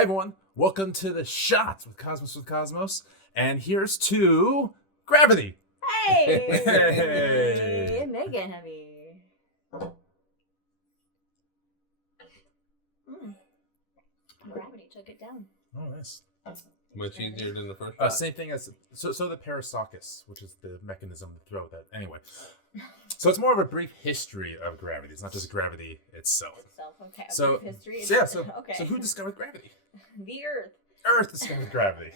Hi everyone, welcome to the Shots with Cosmos, and here's to gravity. Hey! Hey! Megan heavy. Gravity took it down. Oh, nice. Much easier than the first shot. Same thing as so the peristalsis, which is the mechanism to throw that. Anyway, so it's more of a brief history of gravity. It's not just gravity itself. Okay. So brief history. yeah, so Okay. so who discovered gravity? The Earth. Earth discovered gravity.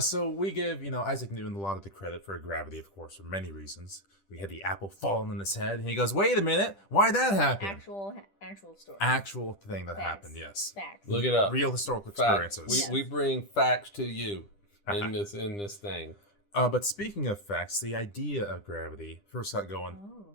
So we give, Isaac Newton a lot of the credit for gravity, of course, for many reasons. We had the apple falling on his head, and he goes, wait a minute, why'd that happen? Actual story. Actual thing that Facts. happened, yes. Facts. Look it up. Real historical Facts. experiences. We bring facts to you in this thing. But speaking of facts, the idea of gravity first got going Oh.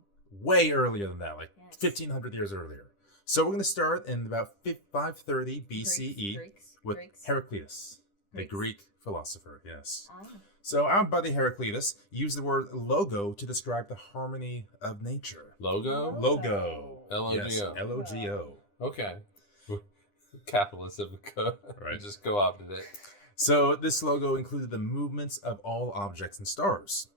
way earlier than that, like Yes. 1500 years earlier. So we're going to start in about 530 BCE with Greeks. Heraclitus, the Greeks. Greek philosopher, yes. Ah. So our buddy Heraclitus used the word logo to describe the harmony of nature. Logo? Logo. L-O-G-O. Yes, L-O-G-O. Okay. Capitalists have Right. just co-opted it. So this logo included the movements of all objects and stars.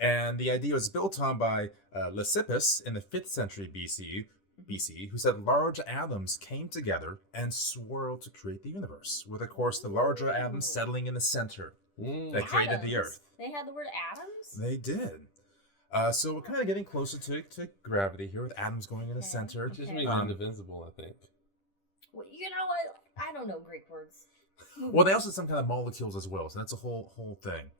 And the idea was built on by Lysippus in the 5th century BCE, who said large atoms came together and swirled to create the universe, with, of course, the larger atoms settling in the center that created the Earth. They had the word atoms? They did. So we're kind of getting closer to gravity here, with atoms going in the center. It just Okay. means indivisible, I think. Well, you know what? I don't know Greek words. Well, they also had some kind of molecules as well, so that's a whole thing.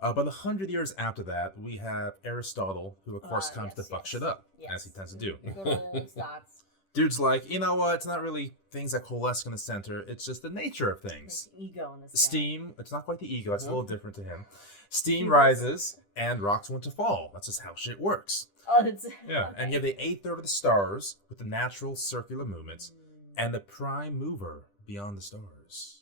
But 100 years after that, we have Aristotle, who of course comes to fuck shit up, as he tends to do. Good old stats. Dude's like, you know what? It's not really things that coalesce in the center. It's just the nature of things. There's ego in this guy. Steam. It's not quite the ego. It's a little different to him. Steam Yes. rises and rocks want to fall. That's just how shit works. Oh, it's... Yeah, okay. and you have the 1/8 of the stars with the natural circular movements, and the prime mover beyond the stars.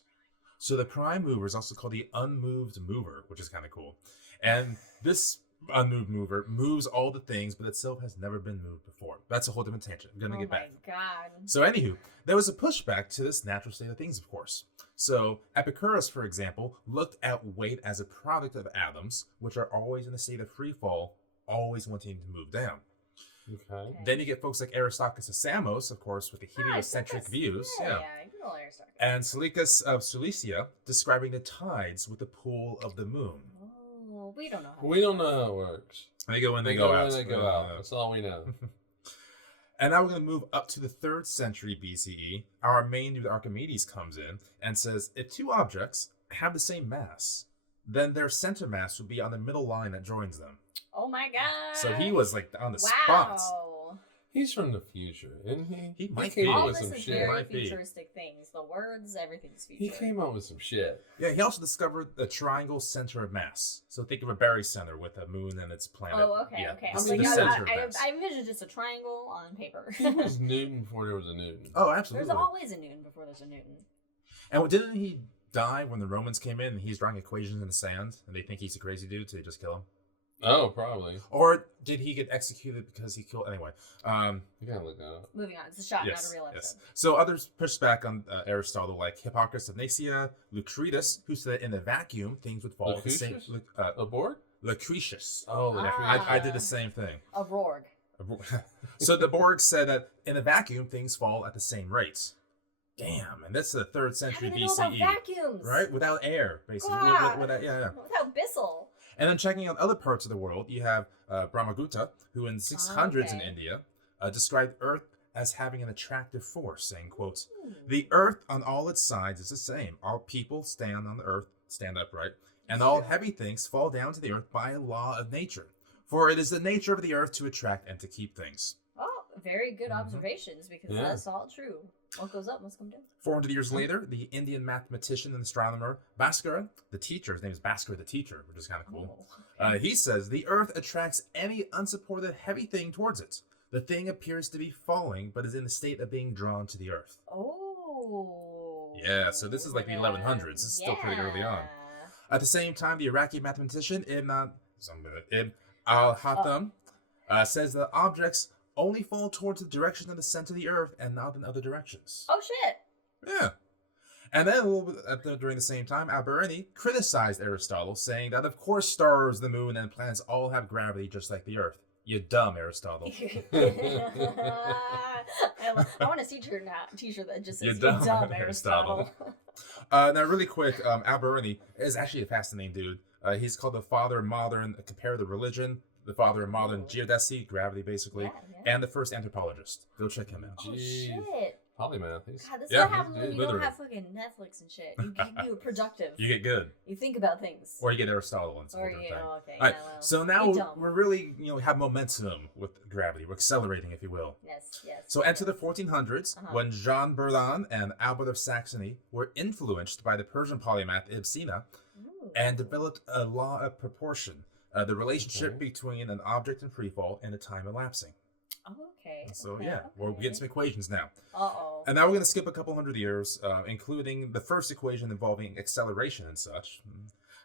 So the prime mover is also called the unmoved mover, which is kind of cool. And this unmoved mover moves all the things, but itself has never been moved before. That's a whole different tangent. I'm gonna get back. Oh my god. So anywho, there was a pushback to this natural state of things, of course. So Epicurus, for example, looked at weight as a product of atoms, which are always in a state of free fall, always wanting to move down. Okay. Then you get folks like Aristarchus of Samos, of course, with the heliocentric views. Yeah, good old Aristarchus. And Seleucus of Cilicia describing the tides with the pool of the moon. Oh, we don't know how We don't know how it works. They go in, they go out. They go out. That's all we know. And now we're going to move up to the 3rd century BCE. Our main dude Archimedes comes in and says, if two objects have the same mass, then their center mass would be on the middle line that joins them. Oh my god. So he was like on the wow. spot. He's from the future, isn't he? He might came be. up All with this some is shit. very Might be. futuristic things. The words, everything's He future. came up with some shit. Yeah, he also discovered the triangle center of mass. So think of a barycenter with a moon and its planet. Oh, okay, Yeah, okay. the- I'm the like, center of I mass. envisioned just a triangle on paper. He was Newton before there was a Newton. Oh, absolutely. There's always a Newton before there's a Newton. And didn't he die when the Romans came in and he's drawing equations in the sand and they think he's a crazy dude, so they just kill him? Oh, probably. Or did he get executed because he killed... Anyway. You gotta look that up. Moving on. It's a shot, Yes, not a real episode. yes. So others pushed back on Aristotle, like Hipparchus of Nicaea, Lucretius, who said in a vacuum things would fall at the same... Lucretius? Aboard? Lucretius. Oh, Ah. Lucretius. I did the same thing. A Rorg. So the Borg said that in a vacuum things fall at the same rate. Damn, and that's the 3rd How century do they know about BCE. vacuums? Right? Without air, basically. God. Without, yeah. Without Bissell. And then checking out other parts of the world, you have Brahmagupta, who in the 600s in okay. India described Earth as having an attractive force, saying, quote, Ooh. "The Earth on all its sides is the same. All people stand on the Earth, stand upright, and all heavy things fall down to the Earth by a law of nature. For it is the nature of the Earth to attract and to keep things." Oh, very good Mhm. observations because Yeah. that's all true. What goes up must come down. 400 years later, the Indian mathematician and astronomer Bhaskara, the teacher, his name is Bhaskara the teacher, which is kind of cool. Oh, okay. He says the Earth attracts any unsupported heavy thing towards it. The thing appears to be falling, but is in the state of being drawn to the Earth. Oh. Yeah, so this is like the 1100s. This is still pretty early on. At the same time, the Iraqi mathematician Ibn al-Hatham says that objects only fall towards the direction of the center of the Earth and not in other directions. Oh shit. Yeah. And then a little bit during the same time, Alberoni criticized Aristotle, saying that of course stars, the moon, and planets all have gravity just like the Earth. You dumb Aristotle. I want a t-shirt that just You says dumb "You dumb Aristotle." Aristotle." Now, really quick, Alberoni is actually a fascinating dude. He's called the father of modern comparative religion, the father of modern geodesy, gravity basically, and the first anthropologist. Go check him out. Oh Jeez. shit! Polymath. God, this is Yeah, what happens when you literally. don't have fucking Netflix and shit. You're productive. You get good. You think about things. Or you get Aristotle and some Or other you thing. know, okay. All right, Yeah, well, so you now dumb. we're really, have momentum with gravity. We're accelerating, if you will. Yes, yes. So enter the 1400s, when Jean Berlin and Albert of Saxony were influenced by the Persian polymath Ibsina and developed a law of proportion, the relationship between an object in freefall and the time elapsing. Oh, okay. So okay. we're getting some equations now. Uh-oh. And now we're going to skip a couple hundred years, including the first equation involving acceleration and such,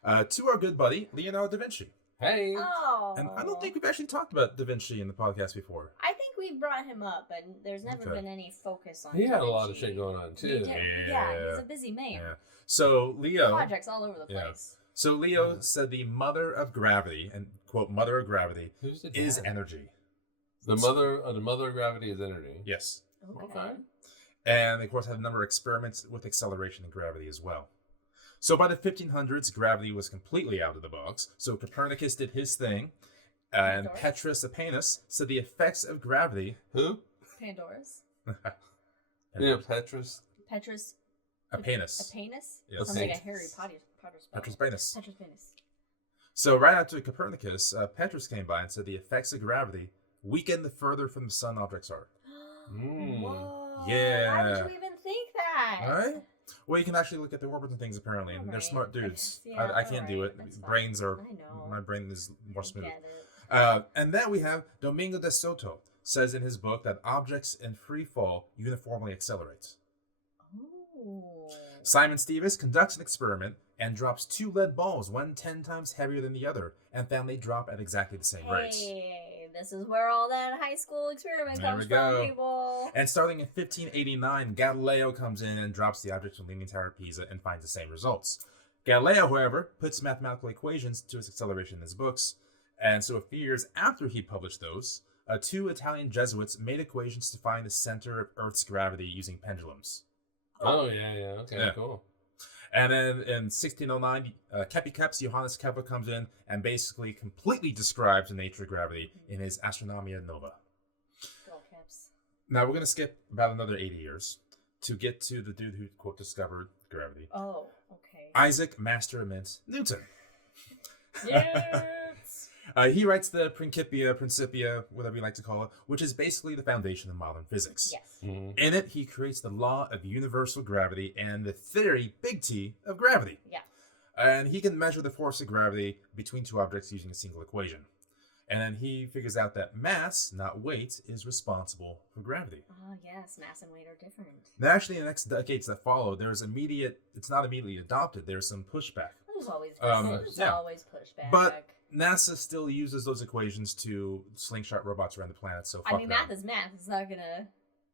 to our good buddy, Leonardo da Vinci. Hey. Oh. And I don't think we've actually talked about Da Vinci in the podcast before. I think we brought him up, but there's never been any focus on He had Da a lot of Vinci. shit going on, He too. did. Yeah, he's a busy man. Yeah. So Leo... Projects all over the place. So Leo said the mother of gravity, and quote, mother of gravity, Who's the is dad? energy. The mother of gravity is energy. Yes. Okay. And they, of course, had a number of experiments with acceleration and gravity as well. So by the 1500s, gravity was completely out of the box. So Copernicus did his thing, and Petrus Apenus said the effects of gravity... Who? Pandora's. Yeah, Petrus. Petrus. Apenus. Apenus? Yes. Sounds like a Harry Potter spell. Petrus Apenus. Petrus Apenus. So right after Copernicus, Petrus came by and said the effects of gravity weaken the further from the sun objects are. Whoa. Yeah. How did you even think that? All right. Well, you can actually look at the orbits and things apparently, and they're smart dudes. Yeah, I can't do it. that's fine. Brains are. I know. My brain is more smooth. Get it. And then we have Domingo de Soto says in his book that objects in free fall uniformly accelerate. Ooh. Simon Stevens conducts an experiment and drops 2 lead balls, one 10 times heavier than the other, and found they drop at exactly the same rate. Hey, this is where all that high school experiment There comes we go. from, people. And starting in 1589, Galileo comes in and drops the object from Leaning Tower of Pisa and finds the same results. Galileo, however, puts mathematical equations to its acceleration in his books, and so a few years after he published those, 2 Italian Jesuits made equations to find the center of Earth's gravity using pendulums. Oh, yeah. Okay, cool. And then in 1609, Keps, Johannes Kepler comes in and basically completely describes the nature of gravity in his Astronomia Nova. Go, Keps. Now we're going to skip about another 80 years to get to the dude who, quote, discovered gravity. Oh, okay. Isaac Master Mint Newton. Yes. He writes the Principia, whatever you like to call it, which is basically the foundation of modern physics. Yes. Mm-hmm. In it, he creates the law of universal gravity and the theory, big T, of gravity. Yeah. And he can measure the force of gravity between 2 objects using a single equation. And then he figures out that mass, not weight, is responsible for gravity. Oh, yes. Mass and weight are different. Now, actually, in the next decades that follow, it's not immediately adopted. There's some pushback. There's always yeah. always pushback. But NASA still uses those equations to slingshot robots around the planet, so fuck I mean, them. math is math. It's not gonna...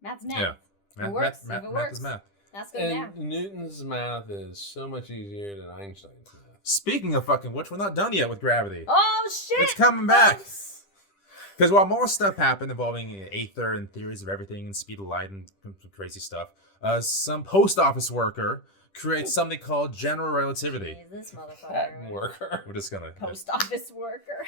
Math's math. Yeah. If it works, math is math. That's good And math. Newton's math is so much easier than Einstein's math. Speaking of fucking which, we're not done yet with gravity. Oh, shit! It's coming back! Because while more stuff happened involving aether and theories of everything and speed of light and some crazy stuff, some post office worker creates something called general relativity. Jeez, this motherfucker. Patent worker. We're just gonna... Post office worker.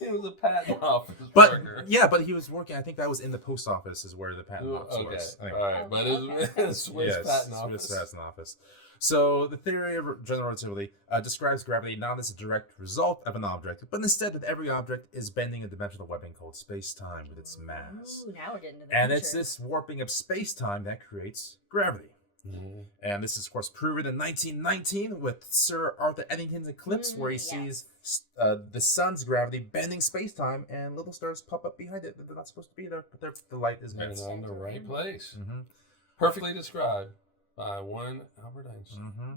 He was a patent office But worker. yeah, but he was working. I think that was in the post office, is where the patent office Okay, was. all right, but it's Swiss patent office. Swiss patent office. So the theory of general relativity describes gravity not as a direct result of an object, but instead that every object is bending a dimensional webbing called space-time with its mass. Ooh, now we're getting to the And future. it's this warping of space-time that creates gravity. Mm-hmm. And this is, of course, proven in 1919 with Sir Arthur Eddington's eclipse, where he sees the sun's gravity bending space-time, and little stars pop up behind it. They're not supposed to be there, but the light is meant. And on the right place. Mm-hmm. Perfectly described by one Albert Einstein. Mm-hmm.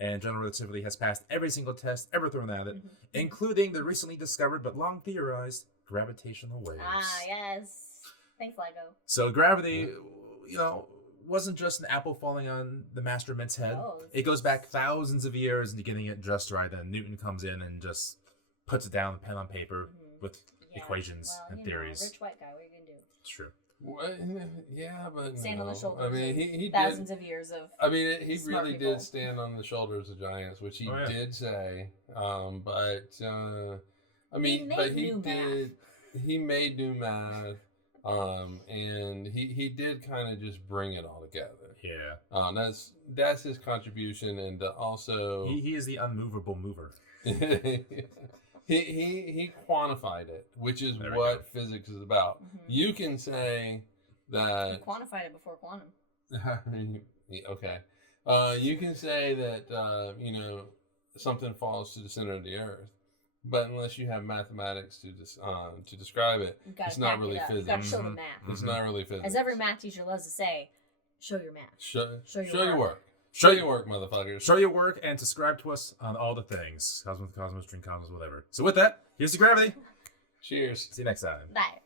And general relativity has passed every single test ever thrown at it, including the recently discovered but long theorized gravitational waves. Ah, yes. Thanks, Lego. So gravity, wasn't just an apple falling on the master Mint's head. Oh, It goes back thousands of years into getting it just right. Then Newton comes in and just puts it down, pen on paper, with equations and theories. Rich white guy, what are you gonna do? It's true. What? Yeah, but Stand on the shoulders. I mean, he thousands did, of years of. I mean, he smart really people. did stand on the shoulders of giants, which he Oh, yeah. did say. But I He mean, made but he new did. He made new math, and he did kind of just bring it all together. Yeah. That's his contribution, and also He is the unmovable mover. he quantified it, which is There we what go. physics is about. You can say He that. quantified it before quantum. Okay. You can say that something falls to the center of the earth, but unless you have mathematics to describe it, You gotta it's not back really it up. You physics. gotta show the Mhm. math. It's not really physics. As every math teacher loves to say, show your math. Show Show your your work. work. Show Show your work, motherfuckers. Show your work and subscribe to us on all the things. Cosmos, Dream Cosmos, whatever. So with that, here's the gravity. Cheers. See you next time. Bye.